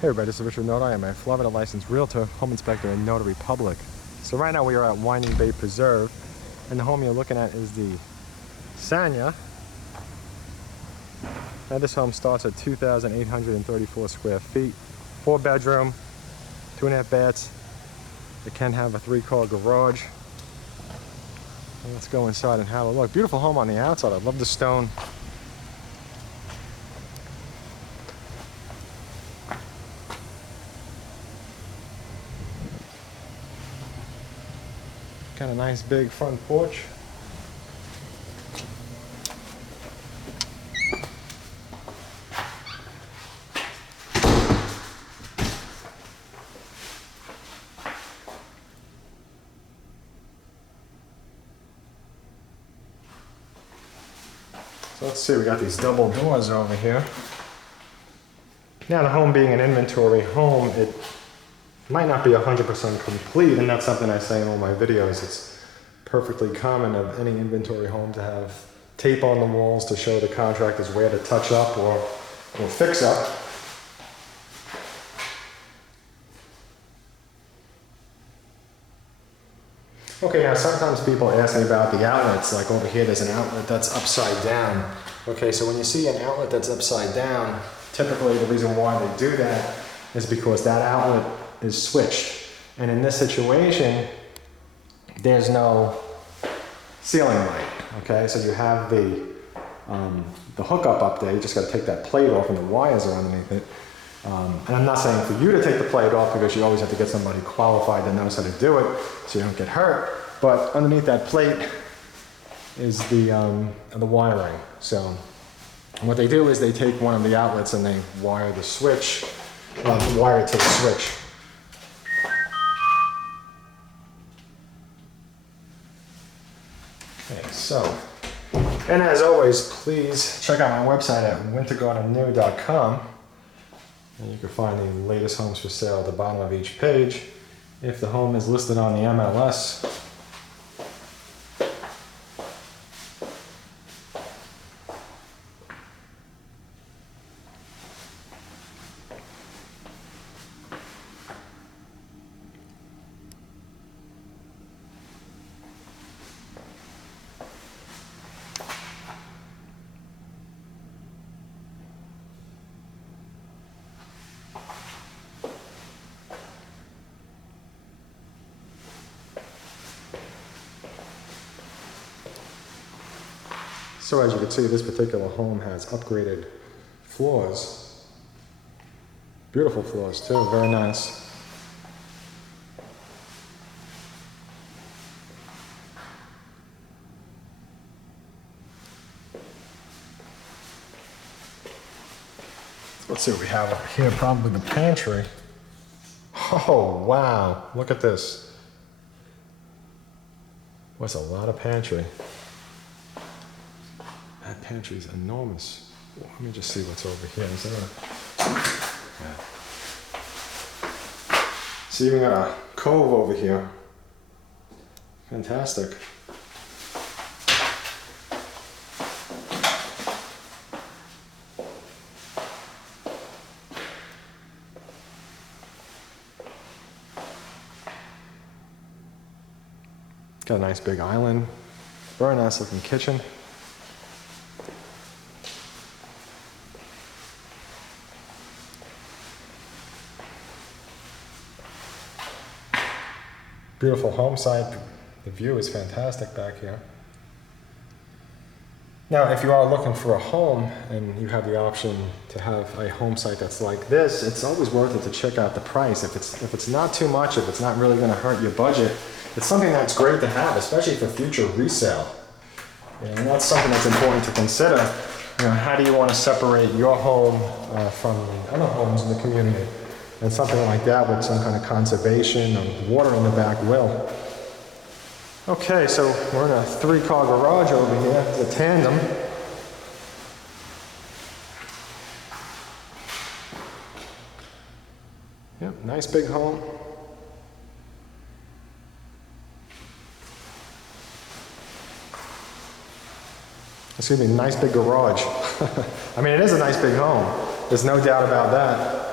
Hey everybody, this is Richard Note. I am a Florida licensed realtor, home inspector, and notary public. So right now we are at Winding Bay Preserve, and the home you're looking at is the Sanya. Now this home starts at 2,834 square feet, 4-bedroom, 2.5 baths. It can have a 3-car garage. And let's go inside and have a look. Beautiful home on the outside. I love the stone. Got a nice big front porch. So let's see, we got these double doors over here. Now the home being an inventory home, it might not be 100% complete, and that's something I say in all my videos. It's perfectly common of any inventory home to have tape on the walls to show the contractors where to touch up or fix up. Okay, now sometimes people ask me about the outlets, like over here there's an outlet that's upside down. Okay, so when you see an outlet that's upside down, typically the reason why they do that is because that outlet is switched. And in this situation, there's no ceiling light, okay? So you have the hookup up there, you just gotta take that plate off and the wires are underneath it. And I'm not saying for you to take the plate off because you always have to get somebody qualified that knows how to do it so you don't get hurt, but underneath that plate is the wiring. So what they do is they take one of the outlets and they wire the switch, wire it to the switch. Okay, so, and as always, please check out my website at wintergardennew.com, and you can find the latest homes for sale at the bottom of each page. If the home is listed on the MLS, so as you can see, this particular home has upgraded floors. Beautiful floors too, very nice. Let's see what we have over here, probably the pantry. Oh, wow, look at this. What's a lot of pantry. That pantry is enormous. Let me just see what's over here. Is there a... Yeah. So you even got a cove over here. Fantastic. Got a nice big island. Very nice looking kitchen. Beautiful home site. The view is fantastic back here. Now, if you are looking for a home and you have the option to have a home site that's like this, it's always worth it to check out the price. If it's not too much, if it's not really going to hurt your budget, it's something that's great to have, especially for future resale. And that's something that's important to consider. You know, how do you want to separate your home from other homes in the community? And something like that with some kind of conservation or water in the back will. Okay, so we're in a 3-car garage over here. It's a tandem. Yep, nice big home. Excuse me, nice big garage. I mean, it is a nice big home. There's no doubt about that.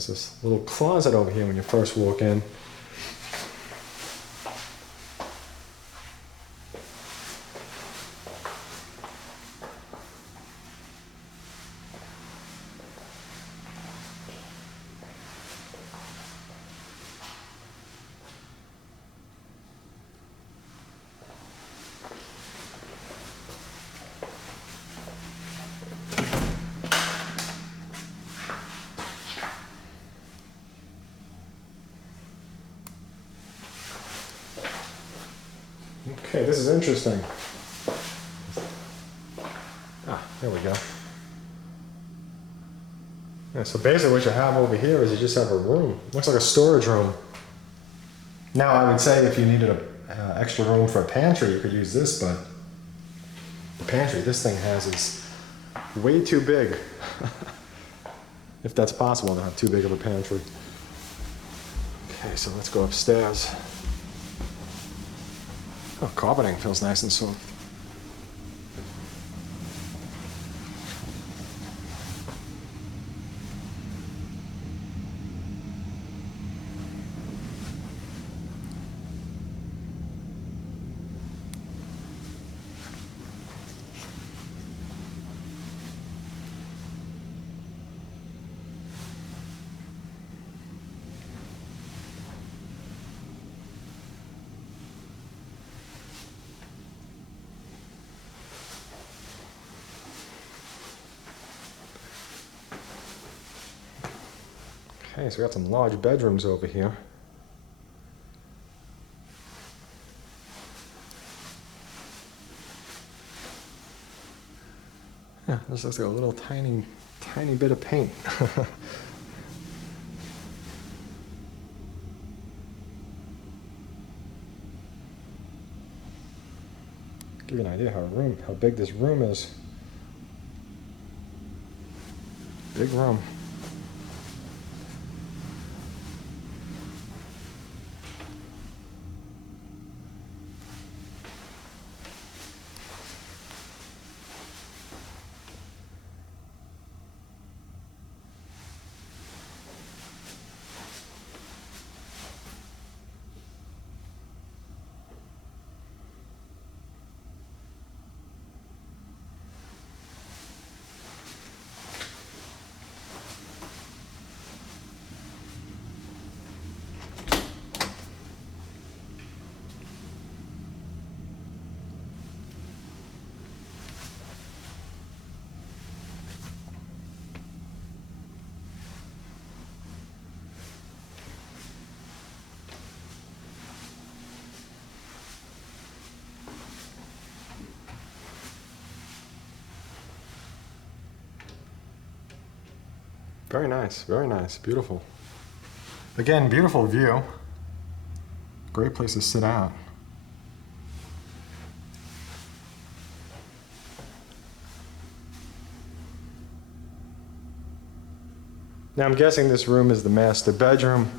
There's this little closet over here when you first walk in. Okay, this is interesting. There we go. Yeah, so basically what you have over here is you just have a room. Looks like a storage room. Now I would say if you needed a extra room for a pantry, you could use this, but the pantry this thing has is way too big. If that's possible to have too big of a pantry. Okay, so let's go upstairs. Oh, carpeting feels nice and soft. Okay, so we got some large bedrooms over here. Yeah, this looks like a little tiny bit of paint. Give you an idea how big this room is. Big room. Very nice, beautiful. Again, beautiful view. Great place to sit out. Now I'm guessing this room is the master bedroom.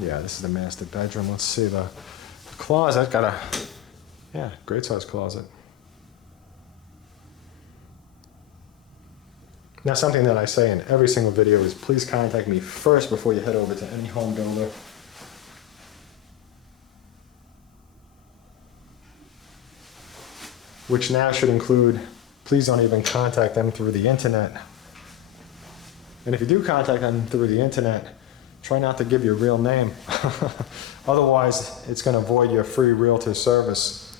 Yeah, this is the master bedroom. Let's see the closet. Got a, great size closet. Now something that I say in every single video is please contact me first before you head over to any home builder. Which now should include, please don't even contact them through the internet. And if you do contact them through the internet, try not to give your real name. Otherwise, it's going to void your free realtor service.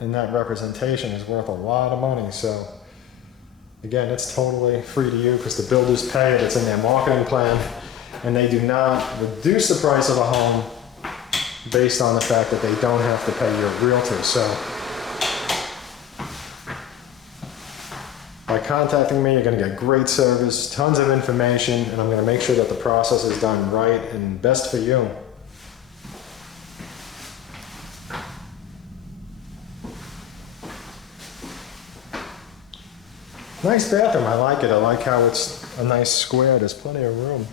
And that representation is worth a lot of money. So again, it's totally free to you because the builders pay it. It's in their marketing plan. And they do not reduce the price of a home based on the fact that they don't have to pay your realtor. So by contacting me, you're going to get great service, tons of information, and I'm going to make sure that the process is done right and best for you. Nice bathroom, I like it. I like how it's a nice square. There's plenty of room.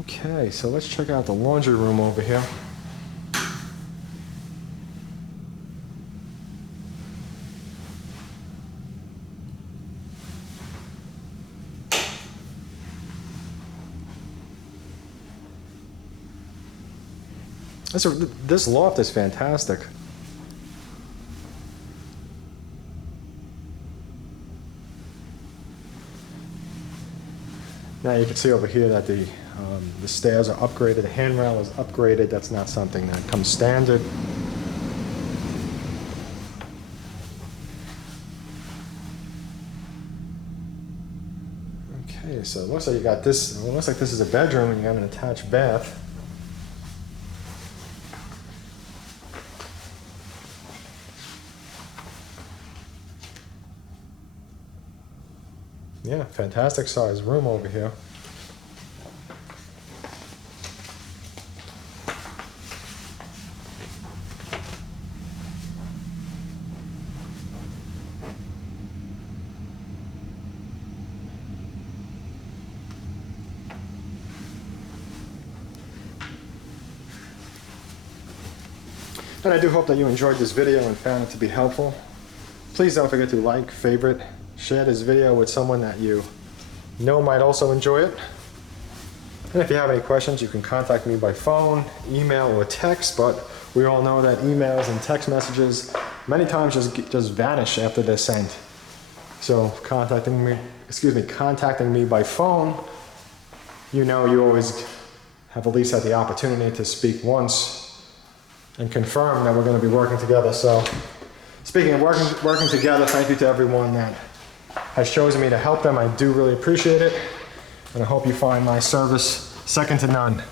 Okay, so let's check out the laundry room over here. This loft is fantastic. Now you can see over here that the stairs are upgraded, the handrail is upgraded. That's not something that comes standard. Okay, so it looks like you got this. It looks like this is a bedroom and you have an attached bath. Yeah, fantastic size room over here. And I do hope that you enjoyed this video and found it to be helpful. Please don't forget to like, favorite, share this video with someone that you know might also enjoy it. And if you have any questions, you can contact me by phone, email, or text, but we all know that emails and text messages many times just vanish after they're sent. So contacting me by phone, you know you always have at least had the opportunity to speak once and confirm that we're going to be working together. So speaking of working together, thank you to everyone that has chosen me to help them. I do really appreciate it, and I hope you find my service second to none.